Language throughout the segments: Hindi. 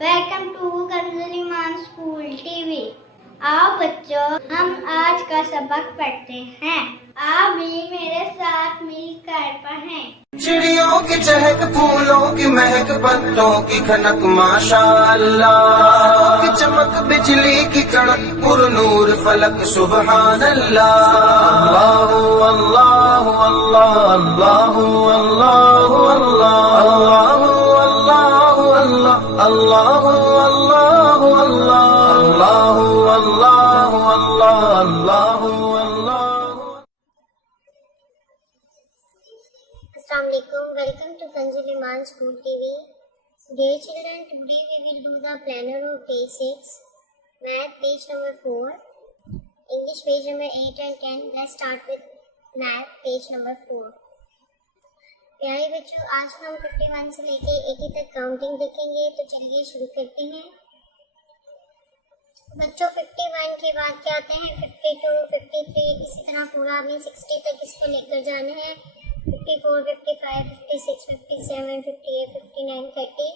Welcome to Kanzul Iman school TV. आओ बच्चों, हम आज का सबक पढ़ते हैं। आप भी मेरे साथ मिलकर पढ़ें। चिड़ियों की चहक, फूलों की महक, पत्तों की खनक, माशाअल्लाह की चमक, बिजली की कड़क, पुरनूर फलक, सुबहान अल्लाह। अल्लाह अल्लाह अल्लाह अल्लाह अल्लाह अल्लाह अल्लाह अल्लाह अल्लाह अल्लाह अल्लाह अल्लाह अल्लाह अल्लाह। Assalamualaikum. Welcome to Kanzul Iman School TV. Dear children, today we will do the planner of day 6, Math page number 4, English page number 8 and 10. Let's start with Math page number 4. प्यारे बच्चों, आज हम 51 से लेके 80 तक काउंटिंग देखेंगे, तो चलिए शुरू करते हैं। बच्चों 51 के बाद क्या आते हैं 52, 53, इसी तरह पूरा आपने 60 तक इसको लेकर जाना है। 54, 55, 56, 57, 58, 59, 30।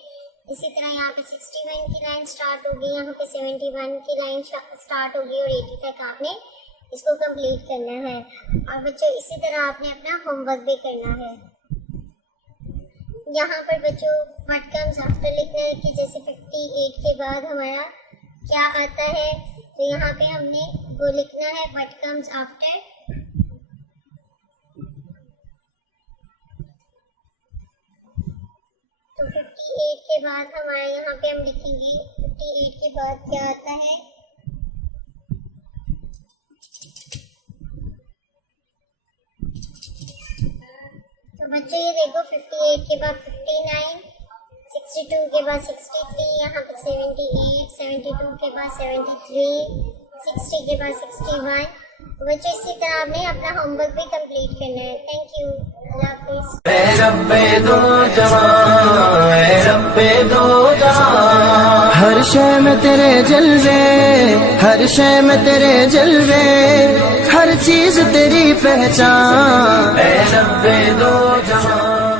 इसी तरह यहाँ पे 61 की लाइन स्टार्ट होगी, यहाँ पे 71 की लाइन स्टार्ट होगी और 80 तक आपने इसको कंप्लीट करना है। और बच्चों इसी तरह आपने अपना होमवर्क भी करना है। यहाँ पर बच्चों व्हाट कम्स आफ्टर लिखना है कि जैसे 58 के बाद हमारा क्या आता है, तो यहाँ पे हमने वो लिखना है व्हाट कम्स आफ्टर। तो 58 के बाद हमारे यहाँ पे हम लिखेंगे 58 के बाद क्या आता है। तो बच्चों ये देखो 58 के बाद 59, 62 के बाद 63, यहाँ पे 78, 72 के बाद 73, 60 के बाद 61। तो बच्चों इसी तरह आपने अपना होमवर्क भी कंप्लीट करना है। थैंक यू, अल्लाह हाफिज़। हर शय में तेरे जलवे, हर शय में तेरे जलवे, हर चीज तेरी पहचान, ऐ रब्बे दो जहां।